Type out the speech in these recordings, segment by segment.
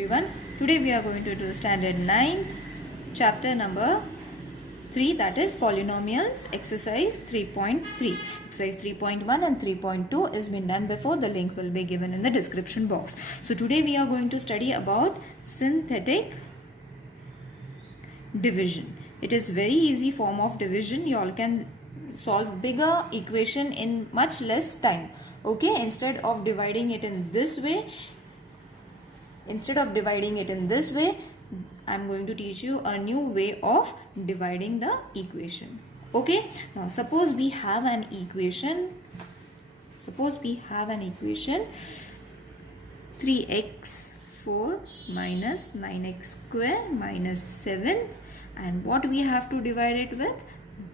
everyone. Today we are going to do standard 9th chapter number 3, that is polynomials, exercise 3.3. Exercise 3.1 and 3.2 is been done before. The link will be given in the description box. So today we are going to study about synthetic division. It is very easy form of division. You all can solve bigger equation in much less time. Okay, instead of dividing it in this way, I am going to teach you a new way of dividing the equation. Okay, now suppose we have an equation. 3x4 minus 9x square minus 7, and what we have to divide it with?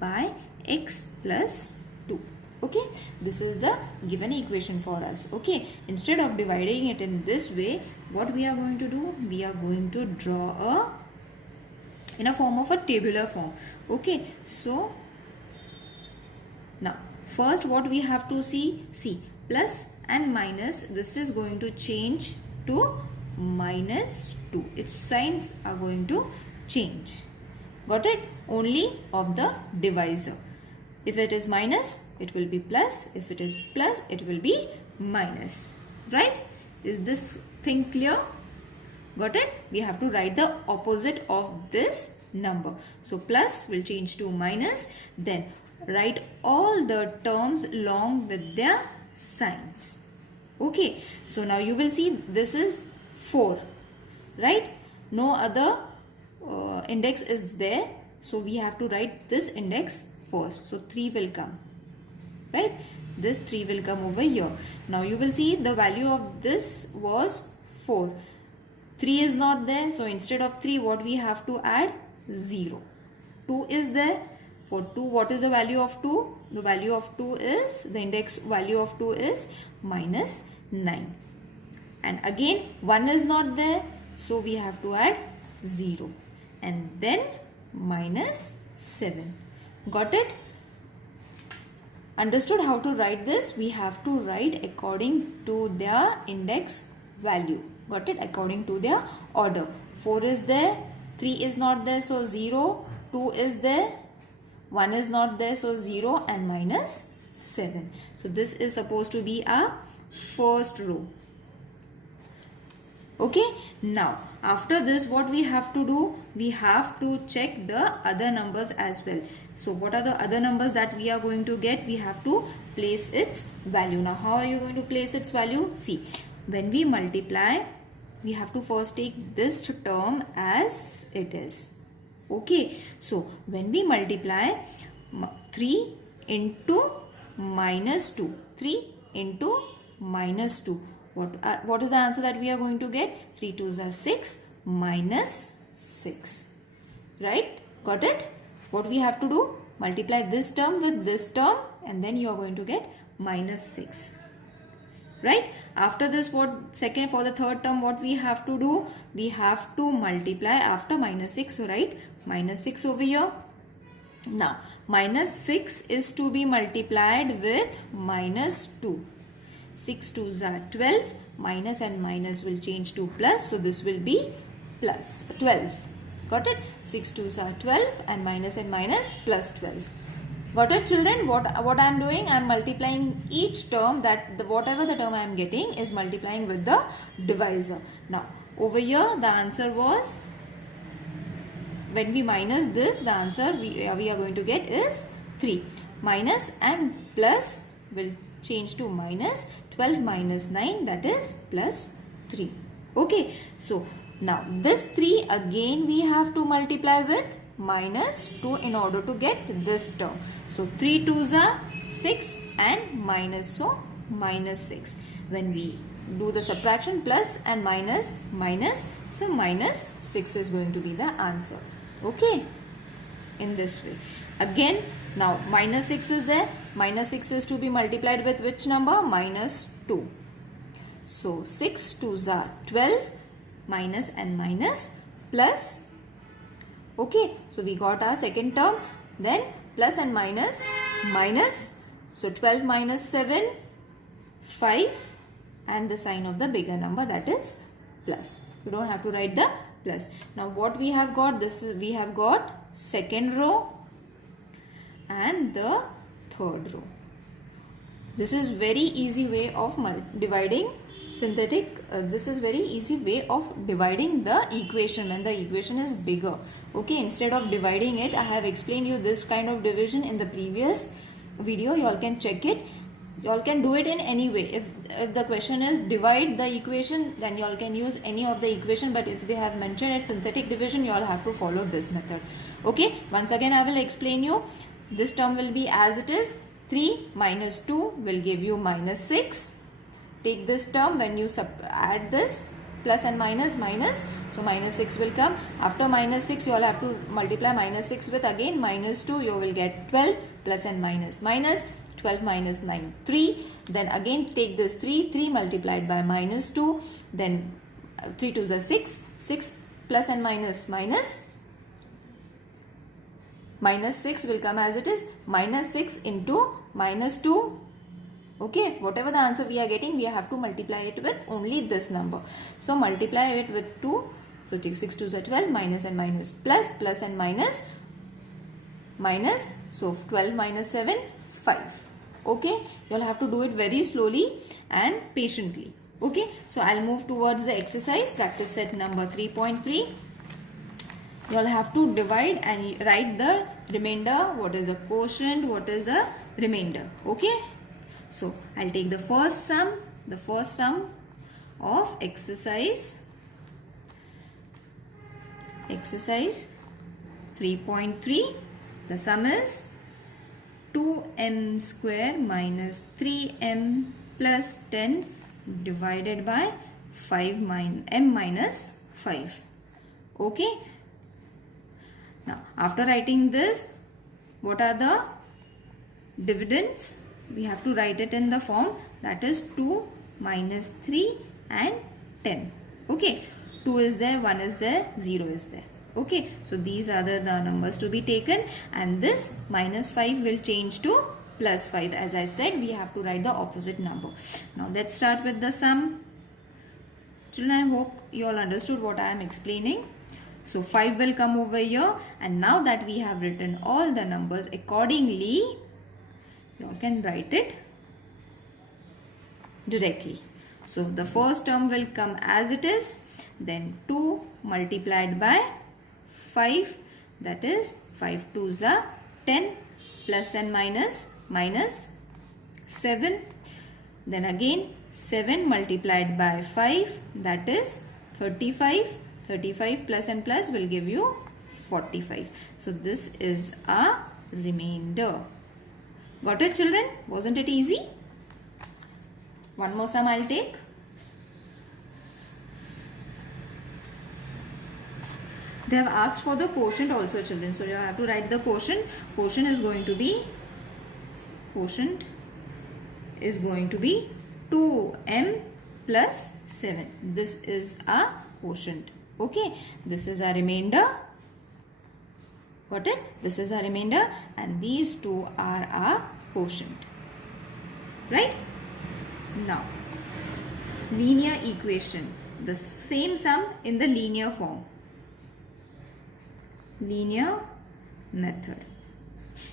By x plus 2. Okay, this is the given equation for us. Okay, instead of dividing it in this way, what we are going to do? We are going to draw in a form of a tabular form. Okay, so now first what we have to see plus and minus, this is going to change to minus 2. Its signs are going to change. Got it? Only of the divisor. If it is minus, it will be plus. If it is plus, it will be minus. Right? Is this thing clear? Got it? We have to write the opposite of this number. So plus will change to minus. Then write all the terms along with their signs. Okay. So now you will see this is 4. Right? No other index is there. So we have to write this index first. So 3 will come. Right? This 3 will come over here. Now you will see the value of this was 4. 3 is not there. So instead of 3, what we have to add? 0. 2 is there. For 2, what is the value of 2? The value of 2 is, the index value of 2 is minus 9. And again, 1 is not there. So we have to add 0. And then minus 7. Got it? Understood how to write this? We have to write according to their index value. Got it? According to their order. 4 is there, 3 is not there, so 0, 2 is there, 1 is not there, so 0, and minus 7. So this is supposed to be our first row. Okay, now after this what we have to do? We have to check the other numbers as well. So what are the other numbers that we are going to get? We have to place its value. Now how are you going to place its value? See, when we multiply, we have to first take this term as it is. Okay, so when we multiply 3 into minus 2, 3 into minus 2, what is the answer that we are going to get? 3 2s are 6 minus 6. Right? Got it? What we have to do? Multiply this term with this term, and then you are going to get minus 6. Right? After this, for the third term, what we have to do? We have to multiply after minus 6. So write minus 6 over here. Now, minus 6 is to be multiplied with minus 2. 6 2s are 12. Minus and minus will change to plus. So this will be plus 12. Got it? 6 2s are 12, and minus plus 12. Got it, children? What I am doing? I am multiplying each term, whatever the term I am getting is multiplying with the divisor. Now over here the answer was, when we minus this, the answer we are going to get is 3. Minus and plus will change to minus. 12 minus 9, that is plus 3. Okay, so now this 3 again we have to multiply with minus 2 in order to get this term. So 3 2s are 6 and minus, so minus 6. When we do the subtraction, plus and minus, so minus 6 is going to be the answer. Okay, in this way. Again, now minus 6 is there. Minus 6 is to be multiplied with which number? Minus 2. So 6 2s are 12, minus and minus, plus. Okay, so we got our second term. Then plus and minus. So 12 minus 7, 5, and the sign of the bigger number, that is plus. You don't have to write the plus. Now what we have got, this is, we have got second row and the third row. This is very easy way of dividing synthetic. This is very easy way of dividing the equation when the equation is bigger. Okay, instead of dividing it, I have explained you this kind of division in the previous video. You all can check it. You all can do it in any way. If the question is divide the equation, then you all can use any of the equation, but if they have mentioned it synthetic division, you all have to follow this method. Okay, once again I will explain you. This term will be as it is. 3 minus 2 will give you minus 6. Take this term, when you add this plus and minus, so minus 6 will come. After minus 6 you all have to multiply minus 6 with again minus 2. You will get 12 plus and minus, 12 minus 9, 3. Then again take this 3 multiplied by minus 2. Then 3 2s are 6 plus and minus, minus 6 will come as it is. Minus 6 into minus 2. Okay, whatever the answer we are getting, we have to multiply it with only this number. So multiply it with 2. So take 6 2s are 12, minus and minus, plus and minus. So 12 minus 7, 5. Okay, you will have to do it very slowly and patiently. Okay, so I'll move towards the exercise, practice set number 3.3. You all have to divide and write the remainder. What is the quotient? What is the remainder? Okay. So I'll take the first sum of exercise 3.3. The sum is 2m square minus 3m plus 10 divided by m minus 5. Okay. Now after writing this, what are the dividends? We have to write it in the form, that is 2 minus 3 and 10. Okay, 2 is there, 1 is there, 0 is there. Okay, so these are the numbers to be taken, and this minus 5 will change to plus 5. As I said, we have to write the opposite number. Now let's start with the sum. Children, I hope you all understood what I am explaining. So 5 will come over here, and now that we have written all the numbers accordingly, you all can write it directly. So the first term will come as it is, then 2 multiplied by 5, that is 5 2s are 10, plus and minus, minus 7. Then again 7 multiplied by 5, that is 35. 35 plus and plus will give you 45. So this is a remainder. Got it, children? Wasn't it easy? One more sum I'll take. They have asked for the quotient also, children. So you have to write the quotient. Quotient is going to be 2m plus 7. This is a quotient. Okay, this is a remainder. Got it? This is a remainder, and these two are a quotient. Right? Now, linear equation. The same sum in the linear form. Linear method.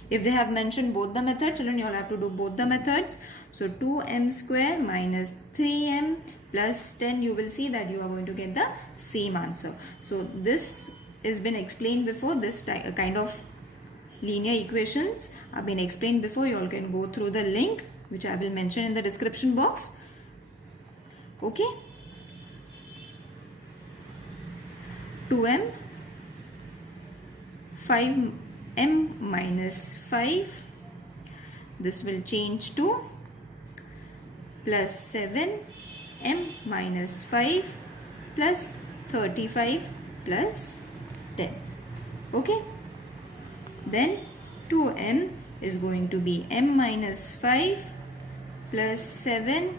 If they have mentioned both the methods, children, you all have to do both the methods. So 2m square minus 3m plus 10, you will see that you are going to get the same answer. So this has been explained before. This kind of linear equations have been explained before. You all can go through the link which I will mention in the description box. Okay. 2m, 5m minus 5. This will change to plus 7m minus 5 plus 35 plus 10. Okay. Then 2m is going to be m minus 5 plus 7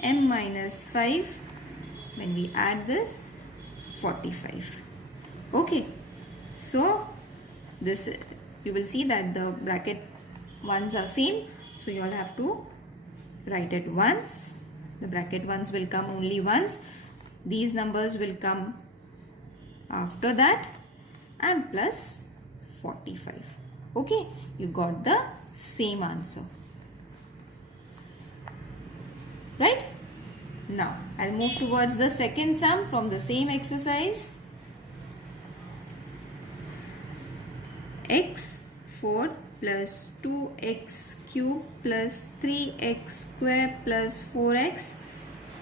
m minus 5. When we add this, 45. Okay. So this, you will see that the bracket ones are same. So you all have to write it once. The bracket ones will come only once. these numbers will come after that and plus 45. Okay, you got the same answer. Right? Now, I'll move towards the second sum from the same exercise. X4 plus 2x cube plus 3x square plus 4x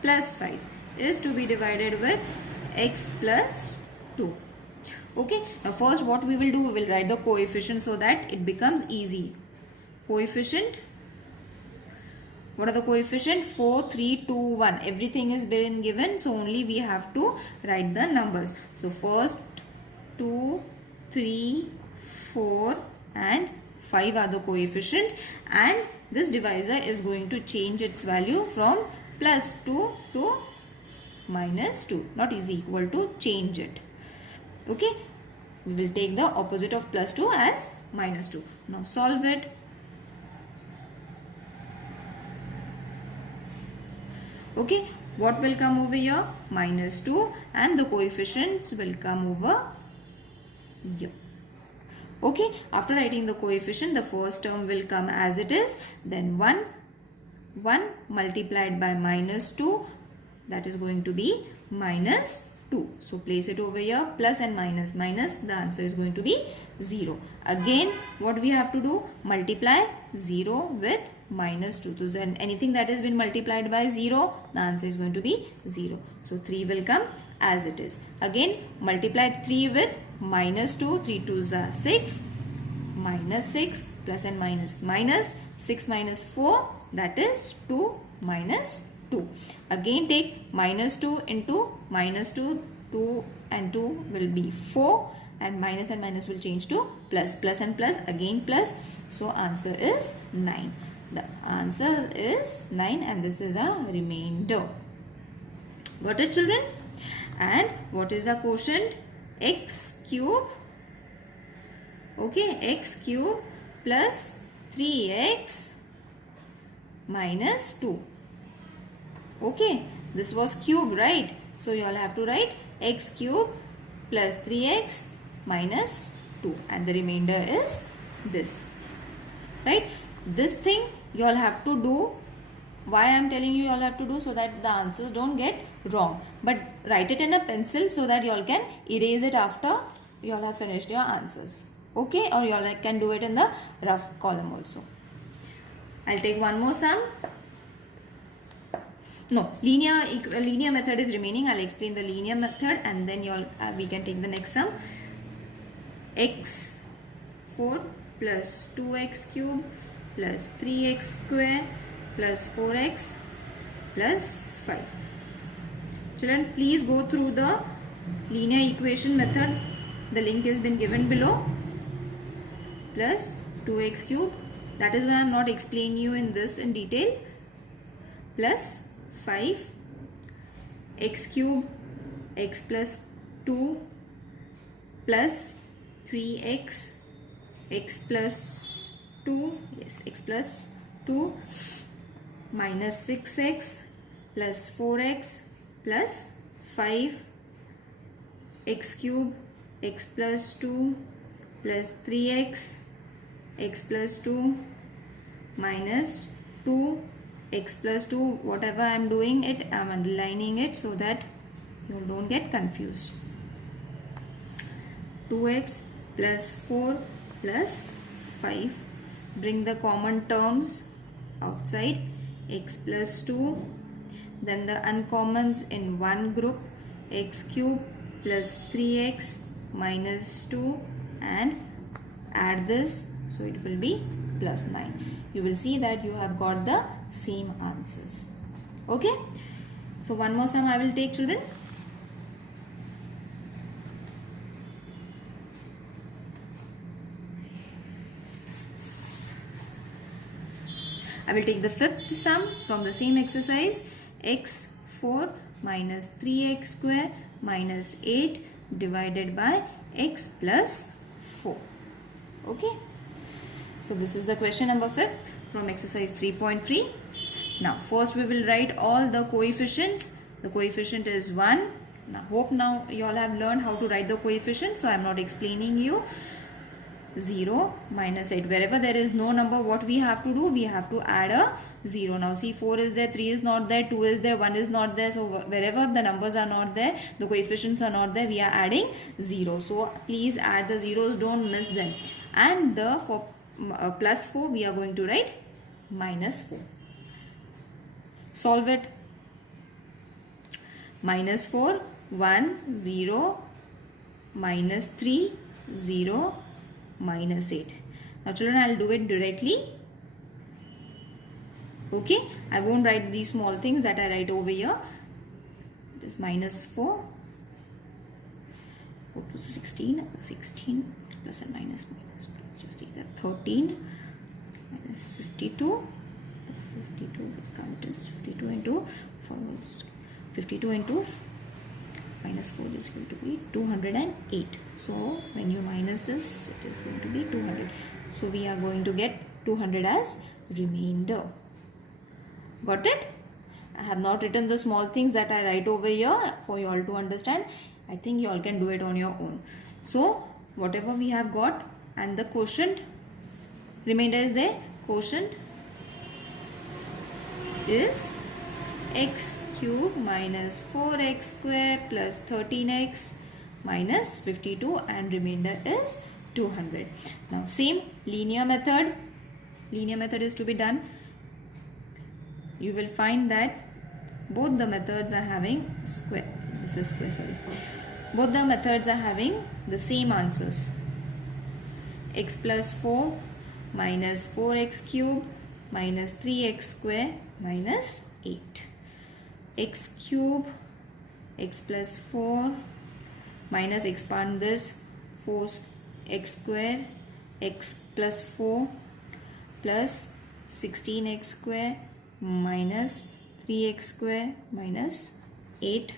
plus 5 is to be divided with x plus 2. Okay, now first what we will do, we will write the coefficient so that it becomes easy. Coefficient, what are the coefficient? 4, 3, 2, 1. Everything is been given, so only we have to write the numbers. So first 2, 3, 4 and 5 are the coefficient, and this divisor is going to change its value from plus 2 to minus 2. Not is equal to, change it. Okay, we will take the opposite of plus 2 as minus 2. Now solve it. Okay, what will come over here? Minus 2, and the coefficients will come over here. Okay, after writing the coefficient, the first term will come as it is, then 1 multiplied by minus 2, that is going to be minus 2. So place it over here, plus and minus, the answer is going to be 0. Again, what we have to do? Multiply 0 with minus 2. So then anything that has been multiplied by 0, the answer is going to be 0. So 3 will come as it is. Again, multiply 3 with minus 2, 3 2s are 6, minus 6, plus and minus, 6 minus 4, that is 2 minus 2. Again take minus 2 into minus 2, 2 and 2 will be 4, and minus will change to plus, and plus, again plus. So answer is 9. The answer is 9, and this is a remainder. Got it, children? And what is the quotient? X cube. Okay, x cube plus 3x minus 2. Okay, this was cube, right? So you all have to write x cube plus 3x minus 2, and the remainder is this. Right? This thing you all have to do. Why I am telling you all have to do? So that the answers don't get wrong. But write it in a pencil so that you all can erase it after you all have finished your answers. Okay? Or you all can do it in the rough column also. I'll take one more sum. No, linear method is remaining. I'll explain the linear method, and then you all we can take the next sum. X4 plus 2x cube plus 3x square plus 4x plus 5. Children, please go through the linear equation method. The link has been given below. Plus 2x cube. That is why I am not explaining you in this in detail. Plus 5 x cube x plus 2 plus 3x x plus 2, yes, x plus 2 minus 6x plus 4x plus 5 x cube x plus 2 plus 3x x plus 2 minus 2 x plus 2. Whatever I am doing it, I am underlining it so that you don't get confused. 2x plus 4 plus 5. Bring the common terms outside. X plus 2. Then the uncommons in one group. X cube plus 3x minus 2, and add this, so it will be plus 9. You will see that you have got the same answers. Okay? So one more sum I will take, children. I will take the fifth sum from the same exercise. X4 minus 3x square minus 8 divided by x plus 4. Okay. So this is the question number 5 from exercise 3.3. Now first we will write all the coefficients The coefficient is 1. Now hope now you all have learned how to write the coefficient, so I am not explaining you. 0 minus 8. Wherever there is no number, what we have to do? We have to add a 0. Now see, 4 is there, 3 is not there, 2 is there, 1 is not there. So wherever the numbers are not there, the coefficients are not there, we are adding 0. So please add the zeros, don't miss them. And for plus 4, we are going to write minus 4. Solve it. Minus 4, 1, 0, minus 3, 0, minus 8. Now children, I'll do it directly. Okay, I won't write these small things that I write over here. It is minus 4, 4 to 16, 16 plus and minus, just take that 13, minus 52, 52, the count is 52 into 4, 52 into minus 4 is going to be 208. So when you minus this, it is going to be 200. So we are going to get 200 as remainder. Got it? I have not written the small things that I write over here for you all to understand. I think you all can do it on your own. So whatever we have got, and the quotient, remainder is there. Quotient is x cube minus 4x square plus 13x minus 52, and remainder is 200. Now same linear method is to be done. You will find that both the methods are having both the methods are having the same answers. X plus 4 minus 4x cube minus 3x square minus 8. X cube, x plus 4 minus, expand this, 4x square, x plus 4 plus 16x square minus 3x square minus 8.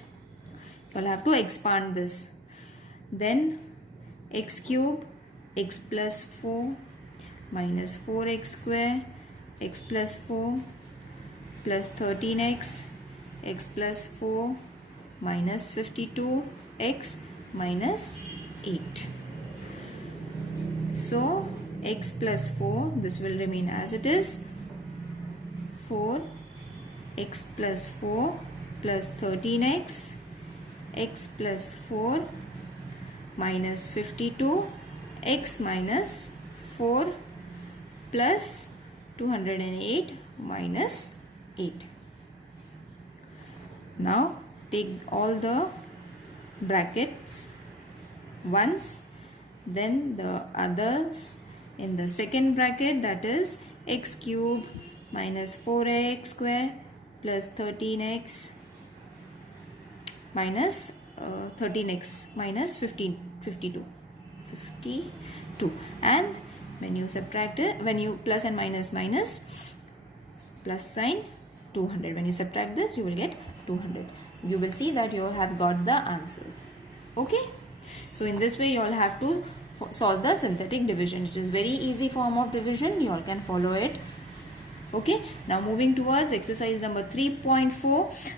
You will have to expand this. Then x cube, x plus 4 minus 4x square, x plus 4 plus 13x, x plus 4 minus 52, x minus 8. So x plus 4, this will remain as it is. 4 x plus 4 plus 13x, x plus 4 minus 52, x minus 4 plus 208 minus 8. Now take all the brackets once, then the others in the second bracket, that is x cube minus 4x square plus 13x minus 13x minus 52, and when you subtract it, when you plus and minus plus sign 200, when you subtract this, you will get 200. You will see that you have got the answers. Okay, so in this way you all have to solve the synthetic division. It is very easy form of division, you all can follow it. Okay, now moving towards exercise number 3.4.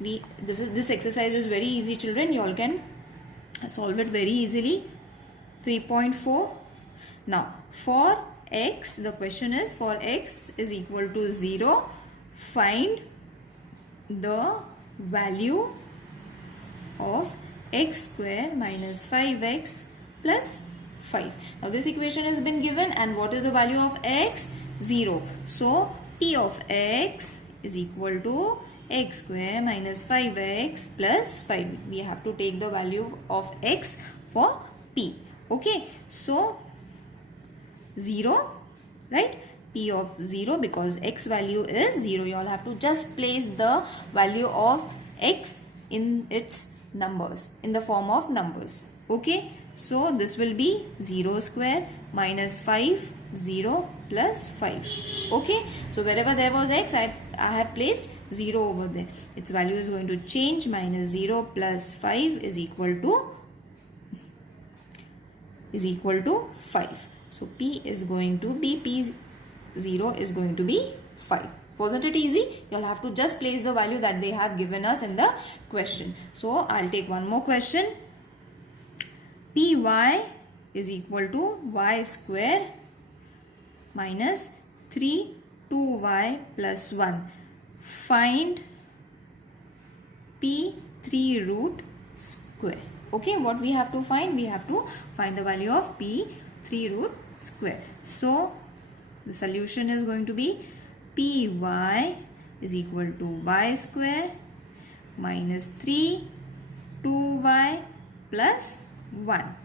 This exercise is very easy, children. You all can solve it very easily. 3.4. Now for x, the question is, for x is equal to 0, find the value of x square minus 5x plus 5. Now this equation has been given, and what is the value of x? 0. So p of x is equal to x square minus 5x plus 5. We have to take the value of x for p. Okay, so 0, right? P of 0, because x value is 0. You all have to just place the value of x in its numbers, in the form of numbers. Okay, so this will be 0 square minus 5, 0 plus 5. Okay, so wherever there was x, I have placed 0 over there. Its value is going to change. Minus 0 plus 5 is equal to 5. So p is going to be, p0 is going to be 5. Wasn't it easy? You'll have to just place the value that they have given us in the question. So I'll take one more question. Py is equal to y square minus 3 2y plus 1. Find p3 root square. Okay, what we have to find? We have to find the value of p3 root square. So the solution is going to be py is equal to y square minus 3 2y plus 1.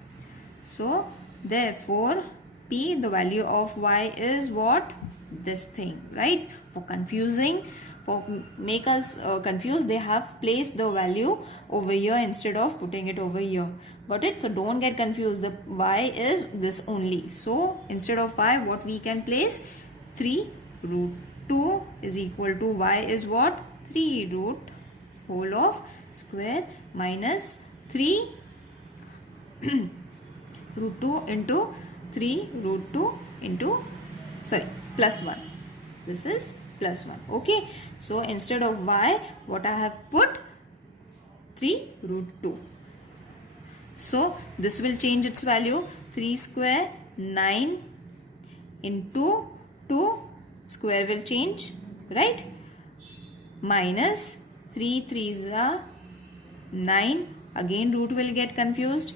So therefore p, the value of y is what? This thing, right? For make us confused, they have placed the value over here instead of putting it over here. Got it? So don't get confused. The y is this only. So instead of y, what we can place? 3 root 2 is equal to y is what? 3 root whole of square minus 3 root 2 into 3 root 2 into plus 1. This is plus 1. Okay. So instead of y, what I have put? 3 root 2. So this will change its value. 3 square 9 into 2 square will change, right? Minus 3 3s are 9. Again root will get confused.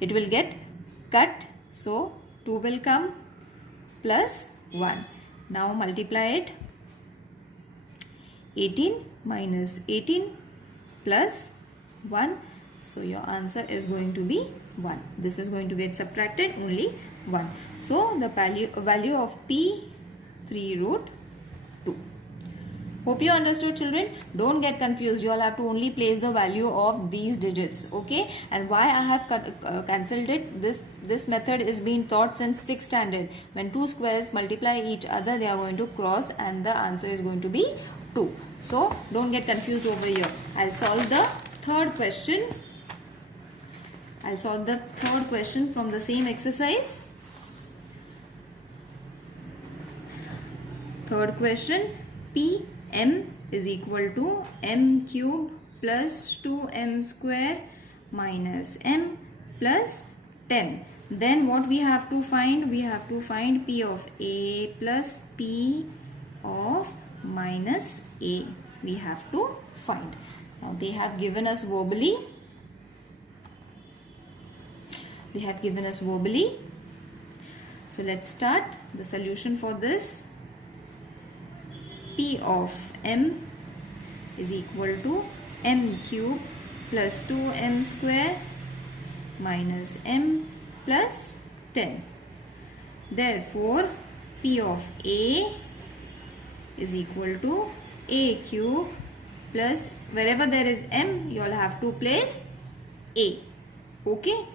It will get cut. So 2 will come plus 1. Now multiply it. 18 minus 18 plus 1. So your answer is going to be 1. This is going to get subtracted, only 1. So the value of p3 root 2. Hope you understood, children. Don't get confused. You all have to only place the value of these digits. Okay. And why I have cancelled it? This method is being taught since 6th standard. When two squares multiply each other, they are going to cross and the answer is going to be 2. So don't get confused over here. I'll solve the third question. I'll solve the third question from the same exercise. Third question. Pm is equal to m cube plus 2m square minus m plus 10. Then what we have to find? We have to find p of a plus p of minus a. We have to find. Now they have given us verbally. So let's start the solution for this. P of m is equal to m cube plus 2m square minus m plus 10. Therefore, P of a is equal to a cube plus, wherever there is m, you all have to place a. Okay,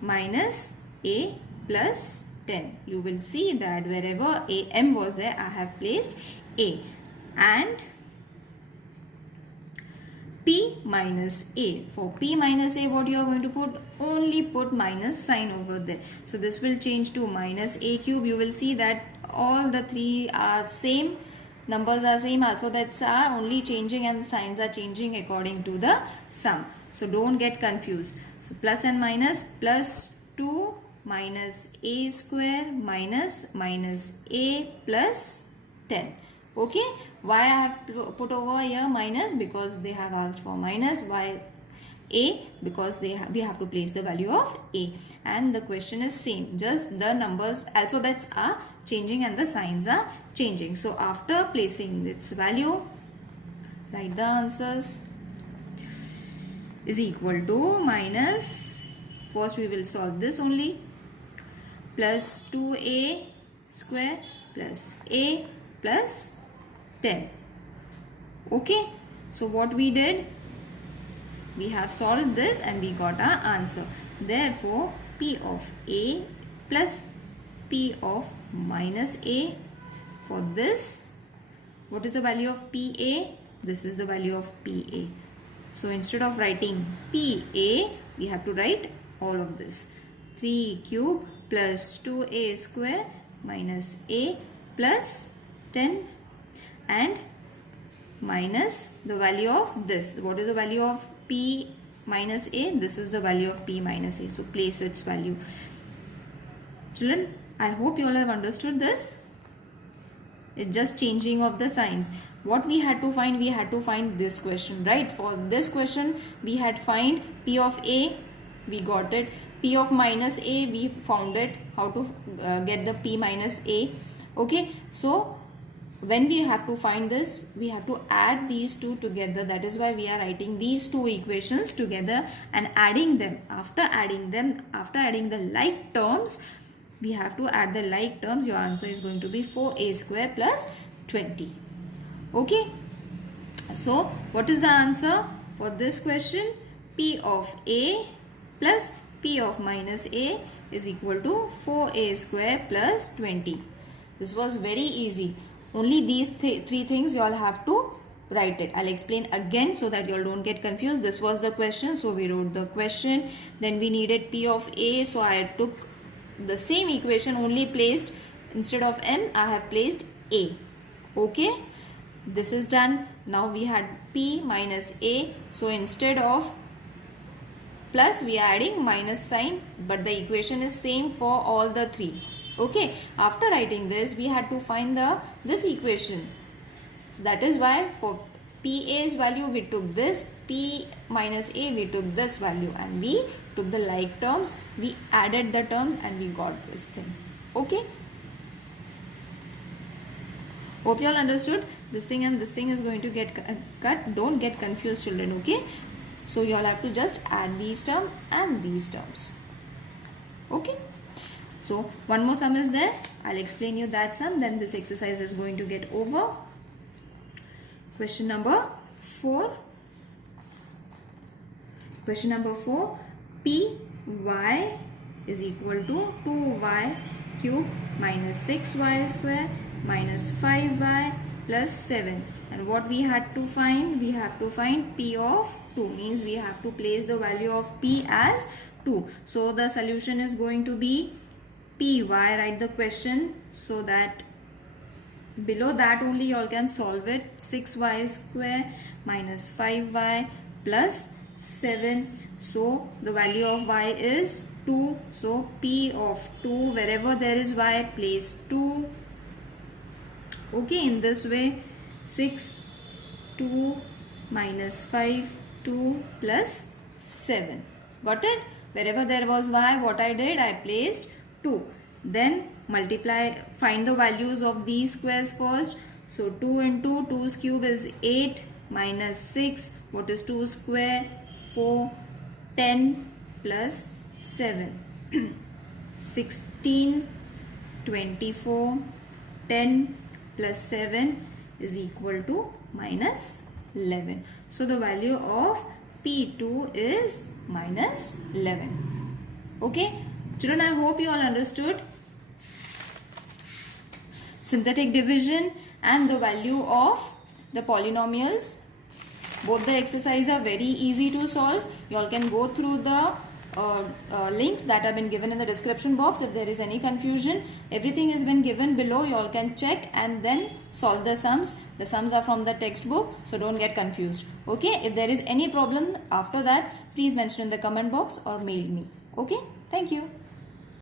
minus a plus 10. You will see that wherever m was there, I have placed a. And p minus a. For p minus a, what you are going to put? Only put minus sign over there. So this will change to minus a cube. You will see that all the three are same. Numbers are same. Alphabets are only changing and the signs are changing according to the sum. So don't get confused. So plus and minus, plus 2 minus a square minus a plus 10. Okay. Why I have put over here minus? Because they have asked for minus. Why a? Because we have to place the value of a. And the question is same. Just the numbers, alphabets are changing and the signs are changing. So after placing its value, write the answers. Is equal to minus. First we will solve this only. Plus 2a square plus a plus 10. Okay, so what we did, we have solved this and we got our answer. Therefore, p of a plus p of minus a. For this, what is the value of pa? This is the value of pa. So instead of writing pa, we have to write all of this. 3 cube plus 2a square minus a plus 10 and minus the value of this. What is the value of p minus a? This is the value of p minus a. So place its value. Children, I hope you all have understood this. It's just changing of the signs. What we had to find? We had to find this question, right? For this question, we had find p of a. We got it. P of minus a, we found it. How to get the p minus a? Okay. So when we have to find this, we have to add these two together. That is why we are writing these two equations together and adding them. After adding the like terms, we have to add the like terms. Your answer is going to be 4a square plus 20. Okay. So what is the answer for this question? P of a plus p of minus a is equal to 4a square plus 20. This was very easy. Only these three things you all have to write it. I'll explain again so that you all don't get confused. This was the question. So we wrote the question. Then we needed p of a. So I took the same equation, only placed instead of m, I have placed a. Okay. This is done. Now we had p minus a. So instead of plus, we are adding minus sign. But the equation is same for all the three. Okay, after writing this, we had to find this equation. So that is why for PA's value we took this, P minus A we took this value, and we took the like terms, we added the terms and we got this thing. Okay. Hope you all understood. This thing and this thing is going to get cut. Don't get confused, children. Okay. So you all have to just add these terms and these terms. Okay. So one more sum is there. I'll explain you that sum. Then this exercise is going to get over. Question number 4. Question number 4. Py is equal to 2y cube minus 6y square minus 5y plus 7. And what we had to find? We have to find p of 2. Means we have to place the value of p as 2. So the solution is going to be py. Write the question so that below that only you all can solve it. 6y square minus 5y plus 7. So the value of y is 2. So p of 2, wherever there is y, place 2. Okay, in this way 6, 2 minus 5, 2 plus 7. Got it? Wherever there was y, what I did? I placed 2. Then multiply, find the values of these squares first. So 2 into 2's cube is 8 minus 6. What is 2 square? 4. 10 plus 7. 16, 24, 10 plus 7 is equal to minus 11. So the value of P2 is minus 11. Okay. Children, I hope you all understood synthetic division and the value of the polynomials. Both the exercises are very easy to solve. You all can go through the links that have been given in the description box. If there is any confusion, everything has been given below. You all can check and then solve the sums. The sums are from the textbook, so don't get confused. Okay, if there is any problem after that, please mention in the comment box or mail me. Okay, thank you.